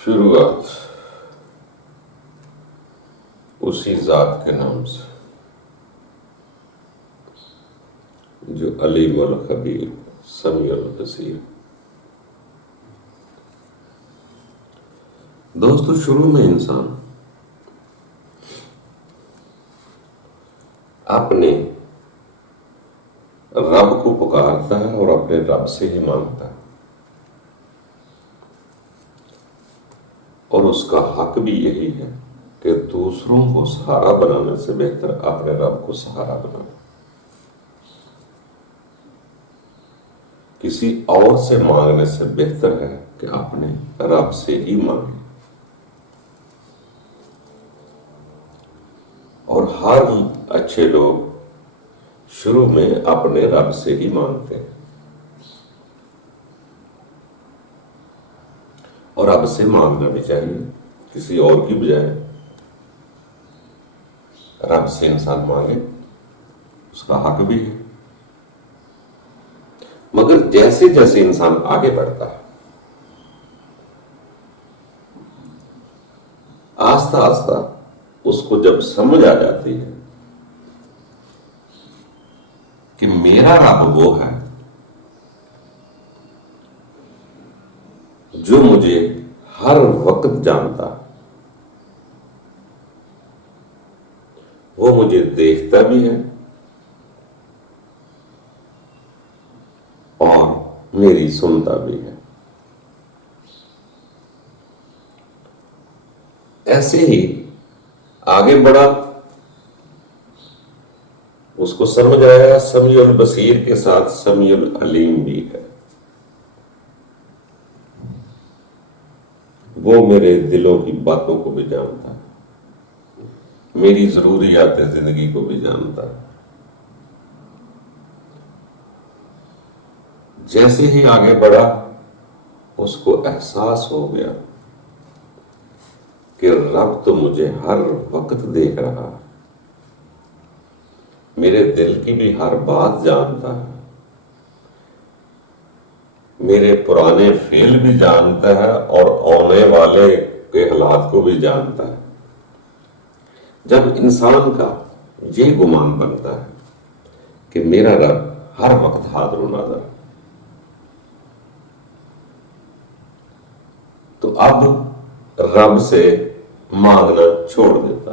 شروعات اسی ذات کے نام سے جو علیم الخبیر سمیع البصیر۔ دوستو، شروع میں انسان اپنے رب کو پکارتا ہے اور اپنے رب سے ہی مانگتا ہے، اور اس کا حق بھی یہی ہے کہ دوسروں کو سہارا بنانے سے بہتر اپنے رب کو سہارا بنانا۔ کسی اور سے مانگنے سے بہتر ہے کہ اپنے رب سے ہی مانگے، اور ہر اچھے لوگ شروع میں اپنے رب سے ہی مانگتے ہیں، اور رب سے مانگنا بھی چاہیے کسی اور کی بجائے۔ رب سے انسان مانگے، اس کا حق بھی ہے، مگر جیسے جیسے انسان آگے بڑھتا ہے، آہستہ آہستہ اس کو جب سمجھ آ جاتی ہے کہ میرا رب وہ ہے جو مجھے ہر وقت جانتا، وہ مجھے دیکھتا بھی ہے اور میری سنتا بھی ہے۔ ایسے ہی آگے بڑھا، اس کو سمجھ آیا سمیع البصیر کے ساتھ سمیع العلیم بھی ہے، وہ میرے دلوں کی باتوں کو بھی جانتا ہے، میری ضروریات زندگی کو بھی جانتا ہے۔ جیسے ہی آگے بڑھا، اس کو احساس ہو گیا کہ رب تو مجھے ہر وقت دیکھ رہا ہے، میرے دل کی بھی ہر بات جانتا ہے، میرے پرانے فعل بھی جانتا ہے اور آنے والے کے حالات کو بھی جانتا ہے۔ جب انسان کا یہ گمان بنتا ہے کہ میرا رب ہر وقت حاضر و ناظر ہے، تو اب رب سے مانگنا چھوڑ دیتا،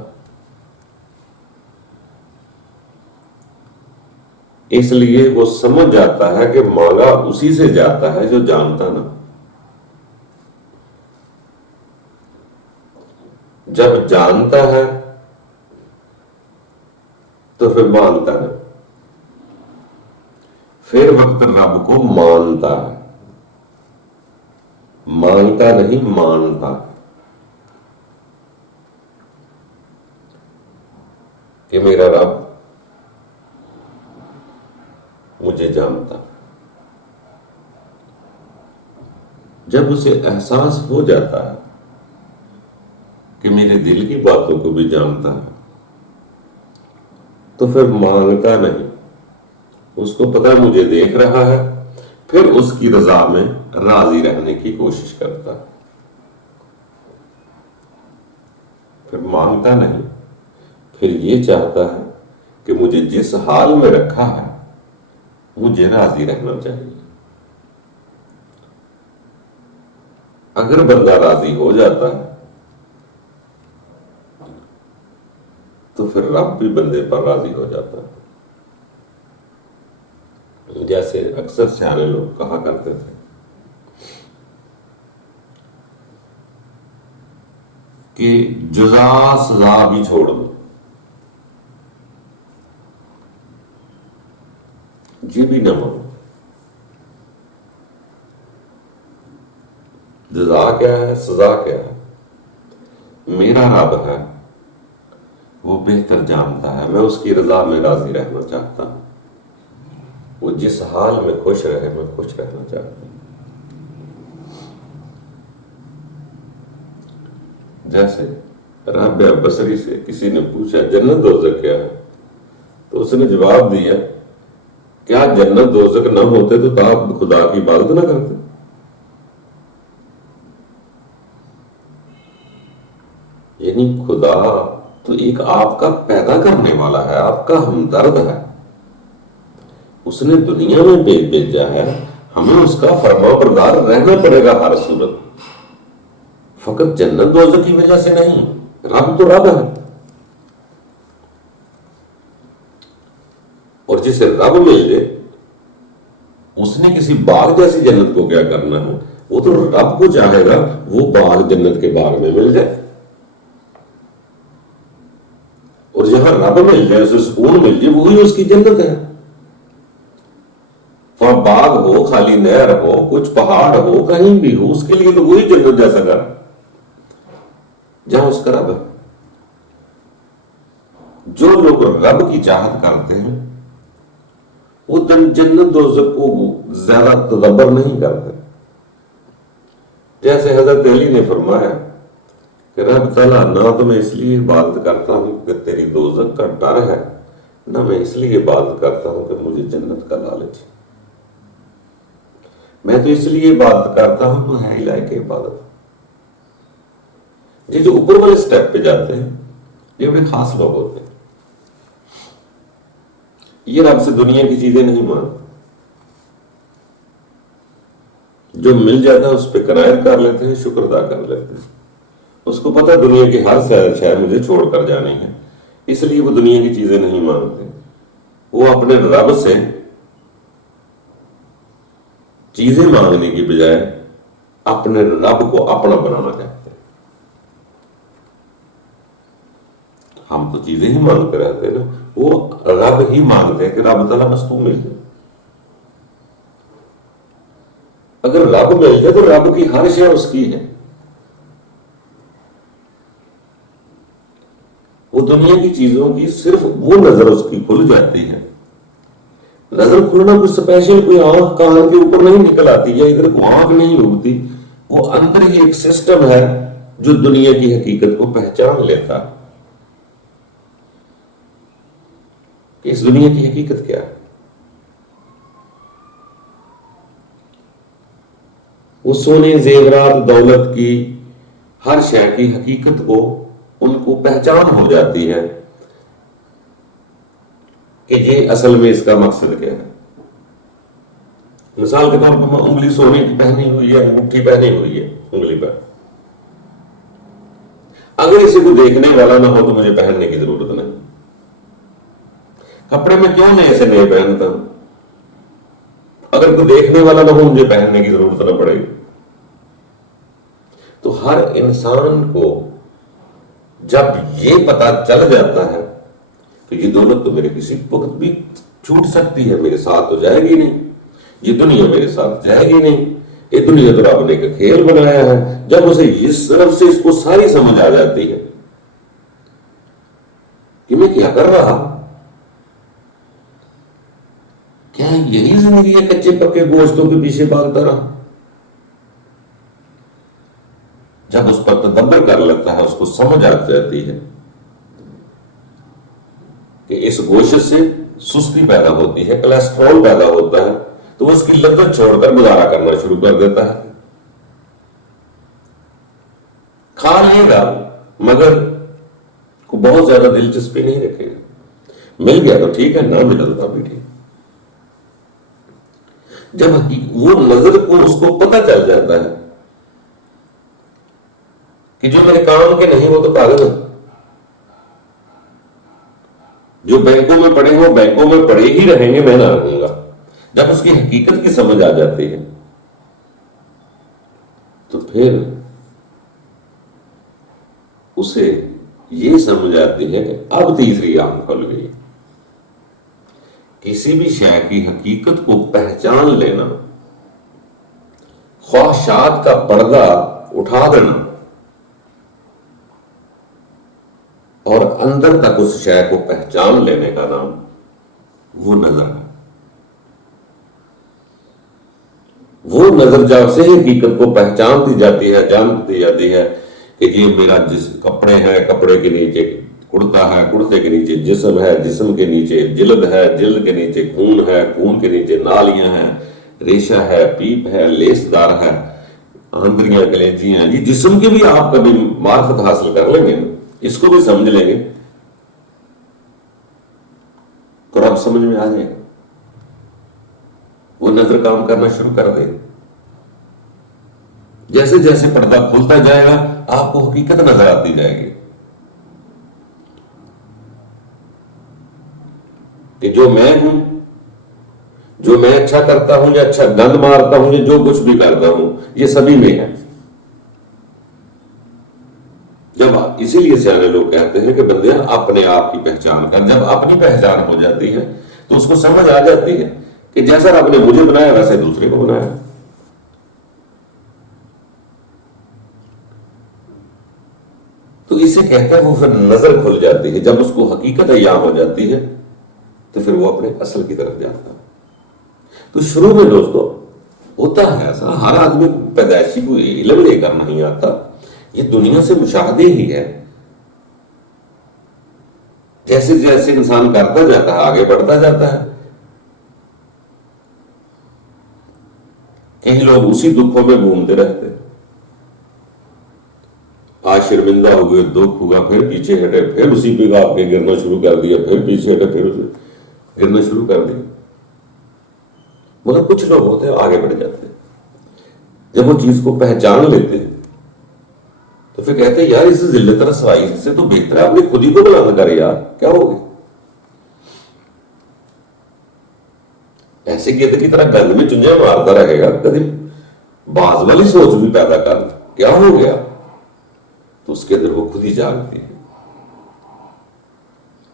اس لیے وہ سمجھ جاتا ہے کہ مانگا اسی سے جاتا ہے جو جانتا نا۔ جب جانتا ہے تو پھر مانگتا نہیں، پھر وقت رب کو مانتا ہے، مانگتا نہیں مانتا، کہ میرا رب مجھے جانتا۔ جب اسے احساس ہو جاتا ہے کہ میرے دل کی باتوں کو بھی جانتا ہے، تو پھر مانگتا نہیں، اس کو پتہ مجھے دیکھ رہا ہے، پھر اس کی رضا میں راضی رہنے کی کوشش کرتا ہے، پھر مانگتا نہیں، پھر یہ چاہتا ہے کہ مجھے جس حال میں رکھا ہے مجھے راضی رہنا چاہیے۔ اگر بندہ راضی ہو جاتا ہے تو پھر رب بھی بندے پر راضی ہو جاتا ہے۔ جیسے اکثر سیانے لوگ کہا کرتے تھے کہ جزا سزا بھی چھوڑ دو، یہ بھی نہ مانو۔ جزا کیا ہے، سزا کیا ہے، میرا رب ہے، وہ بہتر جانتا ہے، میں اس کی رضا میں راضی رہنا چاہتا ہوں، وہ جس حال میں خوش رہے میں خوش رہنا چاہتا ہوں۔ جیسے رابعہ بصری سے کسی نے پوچھا جنت دوزخ کیا ہے، تو اس نے جواب دیا، کیا جنت دوزخ نہ ہوتے تو آپ خدا کی عبادت نہ کرتے؟ یعنی خدا تو ایک آپ کا پیدا کرنے والا ہے، آپ کا ہمدرد ہے، اس نے دنیا میں بھیجا ہے، ہمیں اس کا فرما بردار رہنا پڑے گا ہر صورت، فقط جنت دوزخ کی وجہ سے نہیں۔ رب تو رب ہے، اور جسے رب مل جائے اس نے کسی باغ جیسی جنت کو کیا کرنا ہے، وہ تو رب کو چاہے گا وہ باغ جنت کے باغ میں مل جائے، اور جہاں رب مل جائے، اسے سکون مل جائے، وہی اس کی جنت ہے۔ وہاں باغ ہو، خالی نہر ہو، کچھ پہاڑ ہو، کہیں بھی ہو، اس کے لیے تو وہی جنت جیسا گھر جہاں اس کا رب ہے۔ جو لوگ رب کی چاہت کرتے ہیں وہ جنت دوزخ کو زیادہ تدبر نہیں کرتے۔ جیسے حضرت علی نے فرمایا کہ رب تعالیٰ نہ تو میں اس لیے عبادت کرتا ہوں کہ تیری دوزخ کا ڈر ہے، نہ میں اس لیے عبادت کرتا ہوں کہ مجھے جنت کا لالچ ہے، میں تو اس لیے عبادت کرتا ہوں تو ہے الہی کی عبادت۔ یہ جو اوپر والے سٹیپ پہ جاتے ہیں یہ بڑے خاص لوگ ہوتے ہیں، یہ رب سے دنیا کی چیزیں نہیں مانتے، جو مل جاتا ہے اس پہ قناعت کر لیتے ہیں، شکر ادا کر لیتے ہیں، اس کو پتہ دنیا کی ہر شے مجھے چھوڑ کر جانی ہے، اس لیے وہ دنیا کی چیزیں نہیں مانگتے، وہ اپنے رب سے چیزیں مانگنے کی بجائے اپنے رب کو اپنا بنانا چاہتے ہیں۔ ہم تو چیزیں ہی مانگتے رہتے ہیں نا، وہ رب ہی مانگتے ہیں کہ رب تعالیٰ بس تو مل جائے۔ اگر رب مل جائے تو رب کی ہر شے اس کی ہے، وہ دنیا کی چیزوں کی صرف وہ نظر اس کی کھل جاتی ہے۔ نظر کھلنا کوئی سپیشل کوئی آنکھ کان کے اوپر نہیں نکل آتی، یا ادھر کو آنکھ نہیں اگتی، وہ اندر ہی ایک سسٹم ہے جو دنیا کی حقیقت کو پہچان لیتا ہے کہ اس دنیا کی حقیقت کیا ہے۔ وہ سونے زیورات دولت کی ہر شے کی حقیقت کو ان کو پہچان ہو جاتی ہے کہ یہ اصل میں اس کا مقصد کیا ہے۔ مثال کے طور پر انگلی سونے کی پہنی ہوئی ہے، انگوٹھی پہنی ہوئی ہے انگلی پر، اگر اسے کو دیکھنے والا نہ ہو تو مجھے پہننے کی ضرورت نہیں، کپڑے میں کیوں نہیں ایسے نہیں پہنتا، اگر کوئی دیکھنے والا نہ ہو مجھے پہننے کی ضرورت نہ پڑے گی۔ تو ہر انسان کو جب یہ پتا چل جاتا ہے کہ یہ دولت تو میرے کسی وقت بھی چھوٹ سکتی ہے، میرے ساتھ تو جائے گی نہیں، یہ دنیا میرے ساتھ جائے گی نہیں، یہ دنیا تو رب نے کا کھیل بنایا ہے، جب اسے اس طرف سے اس کو ساری سمجھ آ جاتی ہے کہ میں کیا کر رہا، کیا یہی زندگی ہے کچے پکے گوشتوں کے پیچھے بھاگتا رہا، جب اس پر تدبر کر لیتا ہے اس کو سمجھ آ جاتی ہے کہ اس گوشت سے سستی پیدا ہوتی ہے، کولیسٹرول پیدا ہوتا ہے، تو اس کی لذت چھوڑ کر گزارا کرنا شروع کر دیتا ہے۔ کھا لے گا مگر کو بہت زیادہ دلچسپی نہیں رکھے گا، مل گیا تو ٹھیک ہے، نہ ملا تو بھی ٹھیک۔ جب وہ نظر کو اس کو پتہ چل جاتا ہے کہ جو میرے کام کے نہیں وہ تو کاغذ ہے، جو بینکوں میں پڑے وہ بینکوں میں پڑے ہی رہیں گے، میں نہ رہوں گا، جب اس کی حقیقت کی سمجھ آ جاتی ہے تو پھر اسے یہ سمجھ آتی ہے کہ اب تیسری آنکھ کھل گئی، کسی بھی شے کی حقیقت کو پہچان لینا، خواہشات کا پردہ اٹھا دینا اور اندر تک اس شے کو پہچان لینے کا نام وہ نظر ہے۔ وہ نظر جب سے حقیقت کو پہچانتی جاتی ہے، جانتی جاتی ہے کہ یہ میرا جس کپڑے ہیں، کپڑے کے نیچے کرتا ہے، کرتے کے نیچے جسم ہے، جسم کے نیچے جلد ہے، جلد کے نیچے خون ہے، خون کے نیچے نالیاں ہیں، ریشہ ہے، پیپ ہے، لیس دار ہے، آندریاں، کلیجیاں، یہ جسم کی بھی آپ کبھی معرفت حاصل کر لیں گے نا اس کو بھی سمجھ لیں گے تو رب سمجھ میں آ جائے گا، وہ نظر کام کرنا شروع کر دے گی۔ جیسے جیسے پردہ کھلتا جائے گا آپ کو حقیقت نظر آتی جائے گی کہ جو میں ہوں، جو میں اچھا کرتا ہوں یا اچھا گند مارتا ہوں یا جو کچھ بھی کرتا ہوں یہ سبھی میں ہے۔ جب اسی لیے سیانے لوگ کہتے ہیں کہ بندے اپنے آپ کی پہچان کر، جب اپنی پہچان ہو جاتی ہے تو اس کو سمجھ آ جاتی ہے کہ جیسا رب نے مجھے بنایا ویسے دوسرے کو بنایا۔ تو اسے کہتے ہیں وہ پھر نظر کھل جاتی ہے، جب اس کو حقیقت عیاں ہو جاتی ہے تو پھر وہ اپنے اصل کی طرف جاتا ہے۔ تو شروع میں دوستو ہوتا ہے ایسا، ہر آدمی پیدائشی کوئی علم لے کر نہیں آتا، یہ دنیا سے مشاہدے ہی ہے۔ جیسے جیسے انسان کرتا جاتا ہے آگے بڑھتا جاتا ہے۔ کئی لوگ اسی دکھوں میں گھومتے رہتے، آج شرمندہ ہوئے، دکھ ہوا، پھر پیچھے ہٹے، پھر اسی پہ آپ کے گرنا شروع کر دیا، پھر پیچھے ہٹے، پھر گرنا شروع کر دیا۔ مگر کچھ لوگ ہوتے ہیں آگے بڑھ جاتے ہیں، جب وہ چیز کو پہچان لیتے ہیں تو پھر کہتے ہیں یار اس ذلت رسوائی سے تو بہتر ہے اپنی خود ہی کو بلند کرے، یار کیا ہو گیا؟ ایسے گیدے کی طرح گند میں چنجے مارتا رہے گا، کبھی باز والی سوچ بھی پیدا کر کیا ہو گیا؟ تو اس کے اندر وہ خود ہی جاگتے ہیں۔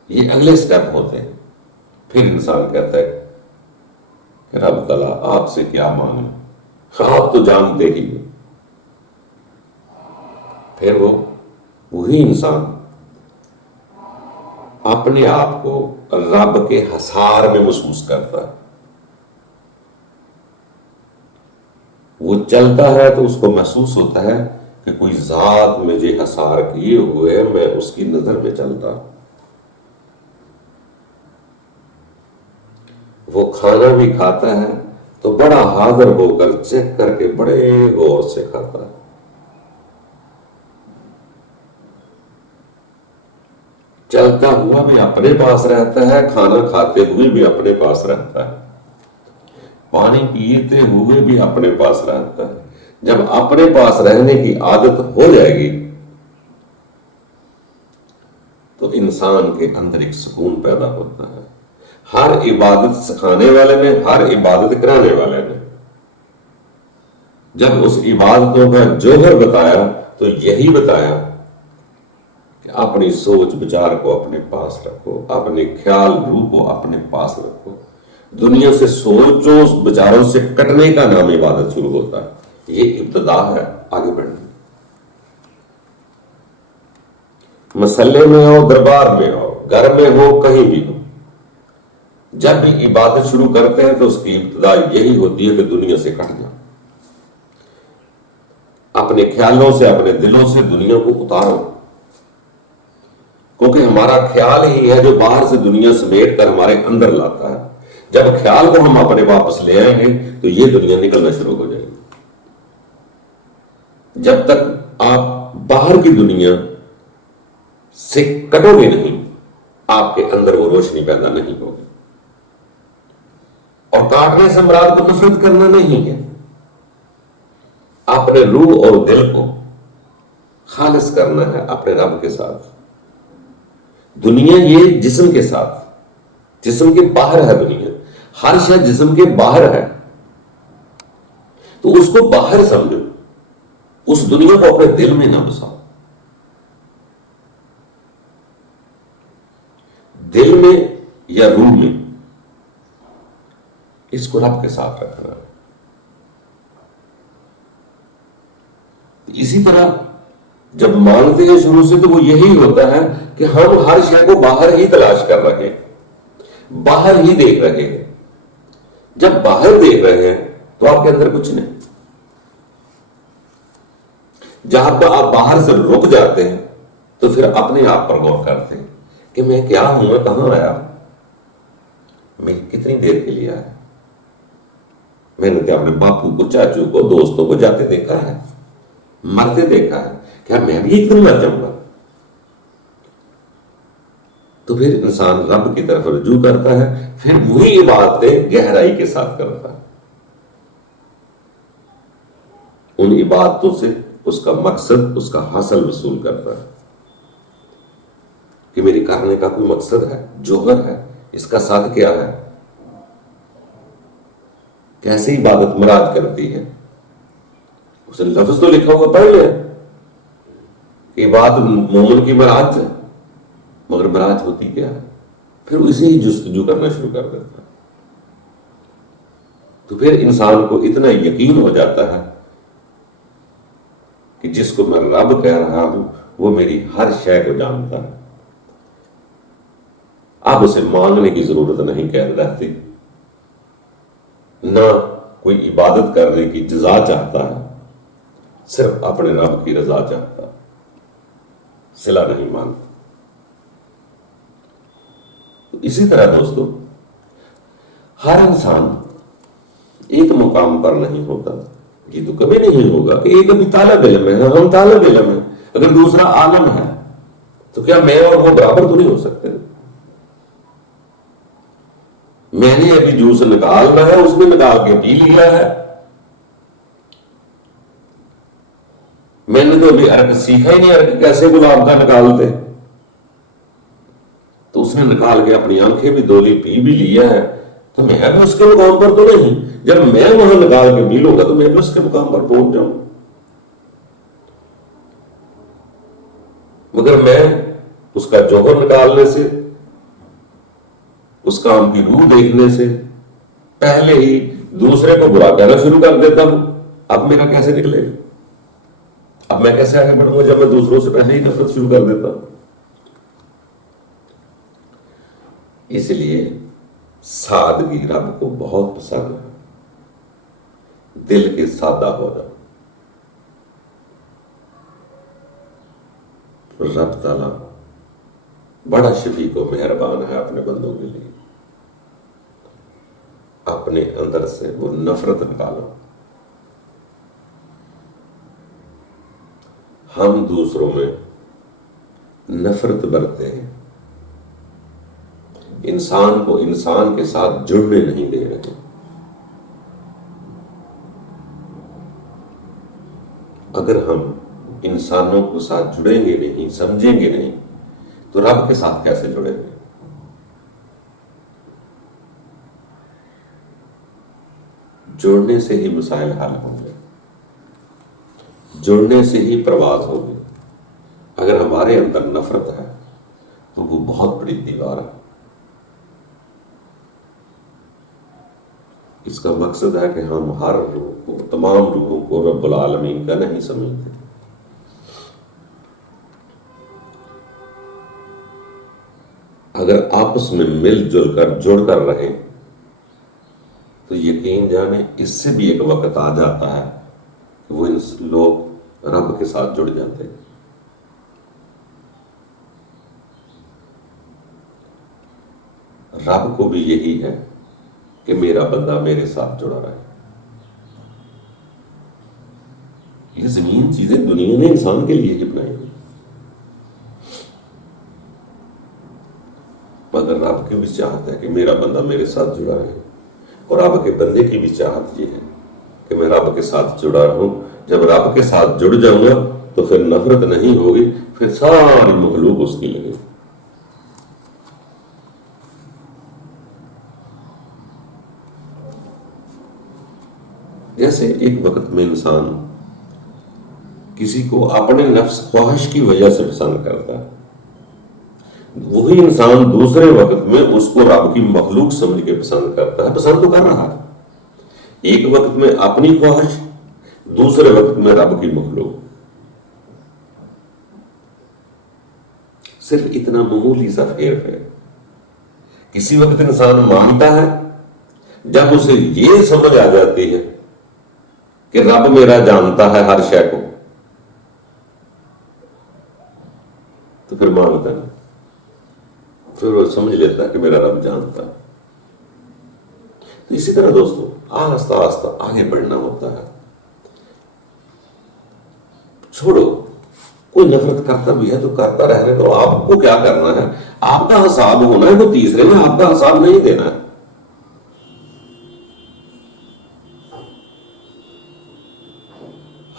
یہ اگلے سٹیپ ہوتے ہیں۔ پھر انسان کہتا ہے کہ رب تعالیٰ آپ سے کیا مانگیں، آپ تو جانتے ہی ہو۔ پھر وہی انسان اپنے آپ کو رب کے حصار میں محسوس کرتا ہے۔ وہ چلتا ہے تو اس کو محسوس ہوتا ہے کہ کوئی ذات مجھے حصار کیے ہوئے، میں اس کی نظر میں چلتا ہوں۔ وہ کھانا بھی کھاتا ہے تو بڑا حاضر ہو کر چیک کر کے بڑے غور سے کھاتا ہے۔ چلتا ہوا بھی اپنے پاس رہتا ہے، کھانا کھاتے ہوئے بھی اپنے پاس رہتا ہے، پانی پیتے ہوئے بھی اپنے پاس رہتا ہے۔ جب اپنے پاس رہنے کی عادت ہو جائے گی تو انسان کے اندر ایک سکون پیدا ہوتا ہے۔ ہر عبادت سکھانے والے نے، ہر عبادت کرانے والے نے جب اس عبادتوں کا جوہر بتایا تو یہی بتایا کہ اپنی سوچ بچار کو اپنے پاس رکھو، اپنے خیال روح کو اپنے پاس رکھو۔ دنیا سے سوچوں بچاروں سے کٹنے کا نام عبادت شروع ہوتا ہے۔ یہ ابتدا ہے آگے بڑھنے۔ مسلے میں ہو، دربار میں ہو، گھر میں ہو، کہیں بھی ہو، جب بھی عبادت شروع کرتے ہیں تو اس کی ابتدا یہی ہوتی ہے کہ دنیا سے کٹ جاؤ، اپنے خیالوں سے، اپنے دلوں سے دنیا کو اتارو، کیونکہ ہمارا خیال ہی ہے جو باہر سے دنیا سمیٹ کر ہمارے اندر لاتا ہے۔ جب خیال کو ہم اپنے واپس لے آئیں گے تو یہ دنیا نکلنا شروع ہو جائے گی۔ جب تک آپ باہر کی دنیا سے کٹو گے نہیں، آپ کے اندر وہ روشنی پیدا نہیں ہوگی۔ اور کاٹنے سے مراد کو نفرت کرنا نہیں ہے، اپنے روح اور دل کو خالص کرنا ہے اپنے رب کے ساتھ۔ دنیا یہ جسم کے ساتھ، جسم کے باہر ہے دنیا، ہر شے جسم کے باہر ہے، تو اس کو باہر سمجھو، اس دنیا کو اپنے دل میں نہ بساؤ۔ دل میں یا روح میں اس کو رب کے ساتھ رکھنا ہے۔ اسی طرح جب مانگتے ہیں شروع سے تو وہ یہی ہوتا ہے کہ ہم ہر شے کو باہر ہی تلاش کر رہے ہیں، باہر ہی دیکھ رہے ہیں۔ جب باہر دیکھ رہے ہیں تو آپ کے اندر کچھ نہیں۔ جہاں پر آپ باہر سے رک جاتے ہیں تو پھر اپنے آپ پر غور کرتے ہیں کہ میں کیا ہوں، میں کہاں آیا، میں کتنی دیر کے لیے آیا، میں نے کیا اپنے باپو کو، چاچو کو، دوستوں کو جاتے دیکھا ہے، مرتے دیکھا ہے، کیا میں بھی ایک دن مر جاؤں گا؟ تو پھر انسان رب کی طرف رجوع کرتا ہے، پھر وہی عبادتیں گہرائی کے ساتھ کرتا ہے. ان عبادتوں سے اس کا مقصد، اس کا حاصل وصول کرتا ہے کہ میری کرنے کا کوئی مقصد ہے، جوہر ہے، اس کا ساتھ کیا ہے، کیسے عبادت مراد کرتی ہے. اسے لفظ تو لکھا ہوگا پڑھ لیں کہ عبادت مومن کی مراد ہے، مگر مراد ہوتی کیا ہے، پھر اسے ہی جستجو کرنا شروع کر دیتا ہے. تو پھر انسان کو اتنا یقین ہو جاتا ہے کہ جس کو میں رب کہہ رہا ہوں وہ میری ہر شے کو جانتا ہے. اب اسے مانگنے کی ضرورت نہیں کہہ رہتی، نہ کوئی عبادت کرنے کی جزا چاہتا ہے، صرف اپنے رب کی رضا چاہتا ہے، صلہ نہیں مانگتا. اسی طرح دوستو، ہر انسان ایک مقام پر نہیں ہوتا. یہ تو کبھی نہیں ہوگا کہ ایک ابھی طالب علم ہے، ہم طالب علم ہیں، اگر دوسرا عالم ہے تو کیا میں اور وہ برابر تو نہیں ہو سکتے؟ میں نے ابھی جوس نکالنا ہے، اس نے نکال کے پی لیا ہے. میں نے تو ابھی عرق سیکھا ہی نہیں، عرق کیسے گلاب کا نکالتے، تو اس نے نکال کے اپنی آنکھیں بھی دھولی، پی بھی لیا ہے. تو میں بھی اس کے مقام پر تو نہیں، جب میں وہاں نکال کے پی لوں گا تو میں بھی اس کے مقام پر پہنچ جاؤں. مگر میں اس کا جوہر نکالنے سے، اس کام کی روح دیکھنے سے پہلے ہی دوسرے کو برا کہنا شروع کر دیتا ہوں. اب میرا کیسے نکلے گا؟ اب میں کیسے آگے بڑھوں گا جب میں دوسروں سے پہلے ہی نفرت شروع کر دیتا ہوں؟ اس لیے سادگی رب کو بہت پسند ہے، دل کے سادہ ہونا. رب تعالیٰ بڑا شفیق و مہربان ہے اپنے بندوں کے لیے. اپنے اندر سے وہ نفرت نکالو. ہم دوسروں میں نفرت برتے ہیں، انسان کو انسان کے ساتھ جڑنے نہیں دے رہے. اگر ہم انسانوں کے ساتھ جڑیں گے نہیں، سمجھیں گے نہیں، تو رب کے ساتھ کیسے جڑیں گے؟ جڑنے سے ہی مسائل حل ہوں گے، جڑنے سے ہی پرواز ہوگی. اگر ہمارے اندر نفرت ہے تو وہ بہت بڑی دیوار ہے. اس کا مقصد ہے کہ ہم ہر روح کو، تمام روحوں کو رب العالمین کا نہیں سمجھتے. اگر آپس میں مل جل کر جڑ کر رہیں تو یقین جانے اس سے بھی ایک وقت آ جاتا ہے کہ وہ لوگ رب کے ساتھ جڑ جاتے ہیں. رب کو بھی یہی ہے کہ میرا بندہ میرے ساتھ جڑا رہے. یہ زمین چیزیں دنیا نے انسان کے لیے ہی بنائی، مگر رب کی بھی چاہت ہے کہ میرا بندہ میرے ساتھ جڑا رہے. اور رب کے بندے کی بھی چاہت یہ ہے کہ میں رب کے ساتھ جڑا رہوں. جب رب کے ساتھ جڑ جاؤں گا تو پھر نفرت نہیں ہوگی، پھر ساری مخلوق اس کی لگے. جیسے ایک وقت میں انسان کسی کو اپنے نفس خواہش کی وجہ سے پسند کرتا ہے، وہی انسان دوسرے وقت میں اس کو رب کی مخلوق سمجھ کے پسند کرتا ہے. پسند تو کر رہا ہے، ایک وقت میں اپنی خواہش، دوسرے وقت میں رب کی مخلوق. صرف اتنا معمولی سا پھیر ہے. کسی وقت انسان مانتا ہے جب اسے یہ سمجھ آ جاتی ہے کہ رب میرا جانتا ہے ہر شے کو، تو پھر مانگتا ہے، پھر وہ سمجھ لیتا ہے کہ میرا رب جانتا ہے. تو اسی طرح دوستو آہستہ آہستہ آگے بڑھنا ہوتا ہے. چھوڑو، کوئی نفرت کرتا بھی ہے تو کرتا رہنے دو. آپ کو کیا کرنا ہے؟ آپ کا حساب ہونا ہے، تو تیسرے نے آپ کا حساب نہیں دینا ہے۔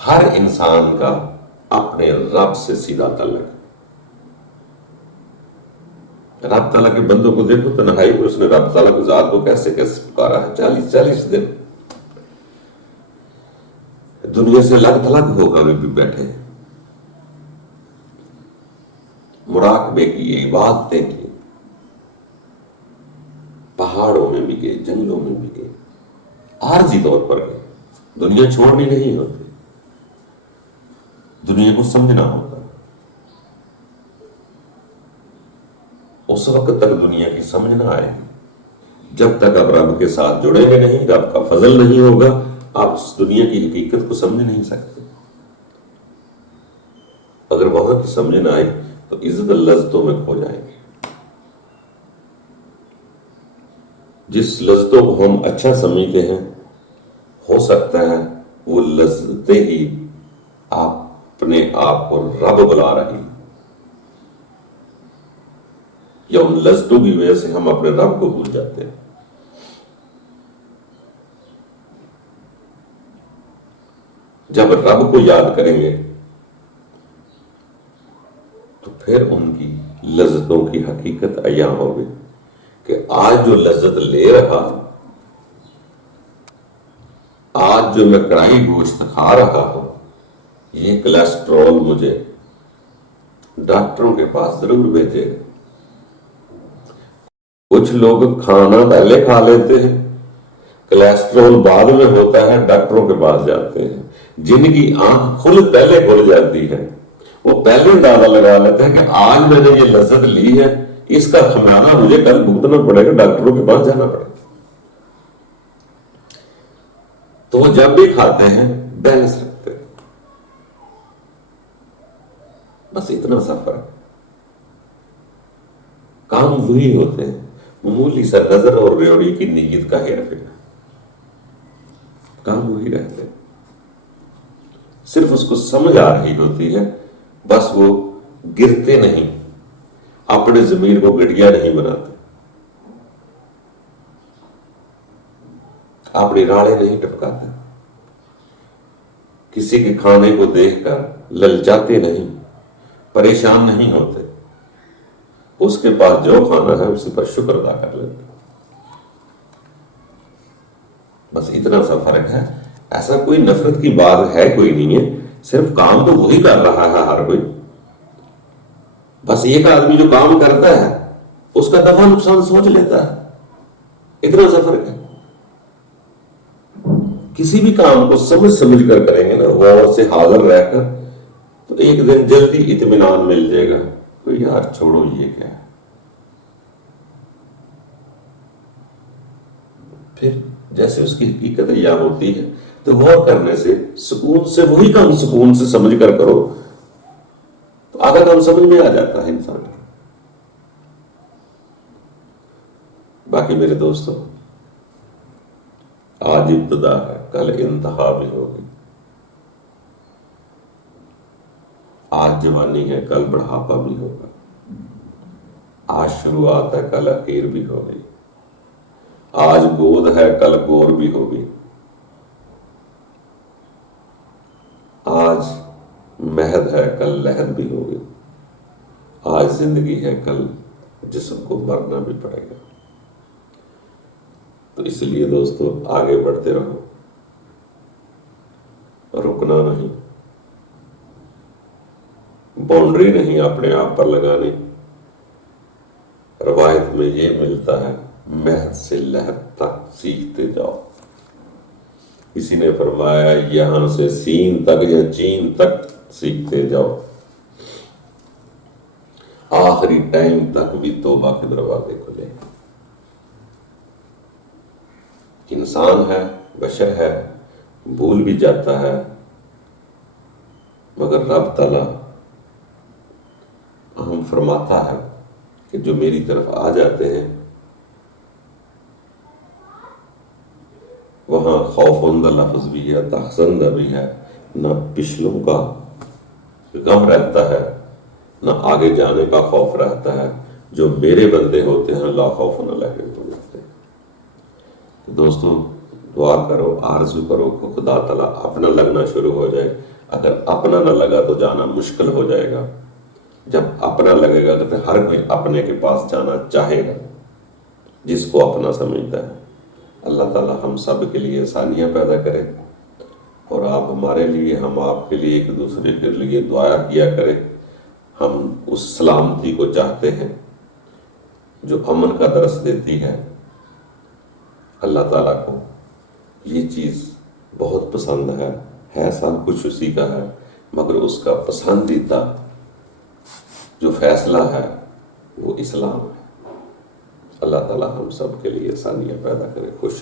ہر انسان کا اپنے رب سے سیدھا تعلق ہے۔ رب تعالیٰ کے بندوں کو دیکھو، تنہائی میں اس نے رب تعالیٰ کی ذات کو کیسے کیسے پکارا ہے، 40 دن دنیا سے الگ تھلگ ہو کر بھی بیٹھے، مراقبے کیے، عبادتیں کی، پہاڑوں میں بھی گئے، جنگلوں میں بھی گئے، عارضی طور پر گئے۔ دنیا چھوڑنی نہیں ہوتی، دنیا کو سمجھنا ہوتا۔ اس وقت تک دنیا کی سمجھ نہ آئے گی جب تک آپ رب کے ساتھ جڑیں گے نہیں، رب کا فضل نہیں ہوگا، آپ اس دنیا کی حقیقت کو سمجھ نہیں سکتے۔ اگر وہاں کی سمجھ نہ آئی تو عزت لذتوں میں کھو جائیں گے۔ جس لذتوں کو ہم اچھا سمجھتے ہیں، ہو سکتا ہے وہ لذتیں ہی آپ اپنے آپ کو رب بلا رہی، یا ان لذتوں کی وجہ سے ہم اپنے رب کو بھول جاتے ہیں۔ جب رب کو یاد کریں گے تو پھر ان کی لذتوں کی حقیقت عیاں ہوگی کہ آج جو لذت لے رہا، آج جو میں کڑھائی گوشت کھا رہا ہوں، یہ کولیسٹرول مجھے ڈاکٹروں کے پاس ضرور بھیجے گا۔ کچھ لوگ کھانا پہلے کھا لیتے ہیں، کولیسٹرول بعد میں ہوتا ہے، ڈاکٹروں کے پاس جاتے ہیں۔ جن کی آنکھ پہلے کھل جاتی ہے، وہ پہلے اندازہ لگا لیتے ہیں کہ آج میں نے یہ لذت لی ہے، اس کا خمیازہ مجھے کل بھگتنا پڑے گا، ڈاکٹروں کے پاس جانا پڑے گا۔ تو وہ جب بھی کھاتے ہیں بیلنس رکھتے ہیں، بس اتنا سا فرق۔ کام وہی ہوتے ہیں، معمولی سا نظر اور ریوڑی کی نیت کا ہیر پھیر، کام وہی رہتے ہیں، صرف اس کو سمجھ آ رہی ہوتی ہے، بس وہ گرتے نہیں، اپنے ضمیر کو گڑیا نہیں بناتے، اپنی راڑیں نہیں ٹپکاتے، کسی کے کھانے کو دیکھ کر للچاتے نہیں، پریشان نہیں ہوتے، اس کے پاس جو کھانا ہے اسی پر شکر ادا کر لیتے۔ بس اتنا سا فرق ہے، ایسا کوئی نفرت کی بات ہے کوئی نہیں ہے، صرف کام تو وہی کر رہا ہے ہر کوئی۔ بس ایک آدمی جو کام کرتا ہے اس کا نفع نقصان سوچ لیتا ہے، اتنا سا فرق ہے۔ کسی بھی کام کو سمجھ کر کریں گے نا، غور سے حاضر رہ کر، تو ایک دن جلدی اطمینان مل جائے گا، تو یار چھوڑو یہ کیا ہے۔ پھر جیسے اس کی حقیقت یا ہوتی ہے تو غور کرنے سے، سکون سے، وہی کام سکون سے سمجھ کر کرو تو آدھا کام سمجھ میں آ جاتا ہے انسان کا۔ باقی میرے دوستو، آج ابتدا ہے، کل انتہا بھی ہوگی۔ آج جوانی ہے، کل بڑھاپا بھی ہوگا۔ آج شروعات ہے، کل اخیر بھی ہوگی۔ آج گود ہے، کل گور بھی ہوگی۔ آج مہد ہے، کل لہد بھی ہوگی۔ آج زندگی ہے، کل جسم کو مرنا بھی پڑے گا۔ تو اس لیے دوستو، آگے بڑھتے رہو، رکنا نہیں، باؤنڈری نہیں اپنے آپ پر لگانی۔ روایت میں یہ ملتا ہے، مہد سے لہد تک سیکھتے جاؤ۔ کسی نے فرمایا یہاں سے سین تک یا چین تک سیکھتے جاؤ، آخری ٹائم تک بھی توبہ کے دروازے کھلے۔ انسان ہے، بشر ہے، بھول بھی جاتا ہے، مگر رب تعالیٰ ہم فرماتا ہے کہ جو میری طرف آ جاتے ہیں وہاں خوفندہ لفظ بھی ہے، تحزندہ بھی ہے، نہ پچھلوں کا غم رہتا ہے، نہ آگے جانے کا خوف رہتا ہے، جو میرے بندے ہوتے ہیں لا خوف علیہم ہو جاتے ہیں۔ دوستوں دعا کرو، آرزو کرو کہ خدا تعالیٰ اپنا لگنا شروع ہو جائے۔ اگر اپنا نہ لگا تو جانا مشکل ہو جائے گا، جب اپنا لگے گا تو ہر کوئی اپنے کے پاس جانا چاہے گا جس کو اپنا سمجھتا ہے۔ اللہ تعالیٰ ہم سب کے لیے آسانیاں پیدا کرے، اور آپ ہمارے لیے، ہم آپ کے لیے، ایک دوسرے کے لیے دعا کیا کریں۔ ہم اس سلامتی کو چاہتے ہیں جو امن کا درس دیتی ہے۔ اللہ تعالیٰ کو یہ چیز بہت پسند ہے سب کچھ اسی کا ہے، مگر اس کا پسندیدہ جو فیصلہ ہے وہ اسلام ہے۔ اللہ تعالیٰ ہم سب کے لیے آسانیاں پیدا کرے۔ خوش